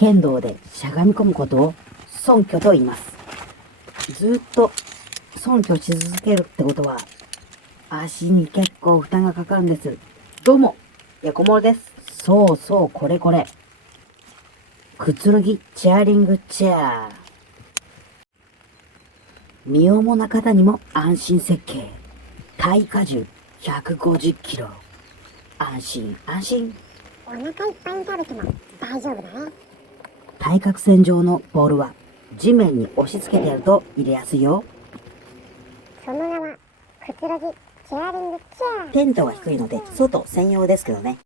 剣道でしゃがみ込むことを尊虚と言います。ずっと尊虚し続けるってことは、足に結構負担がかかるんです。どうも、やこもるです。そうそう、これこれ。くつろぎチェアリングチェア。身重な方にも安心設計。耐荷重150キロ。安心安心。お腹いっぱいに食べても大丈夫だね。対角線上のボールは地面に押し付けてやると入れやすいよ。その名はくつろぎチェアリングチェア。テントは低いので外専用ですけどね。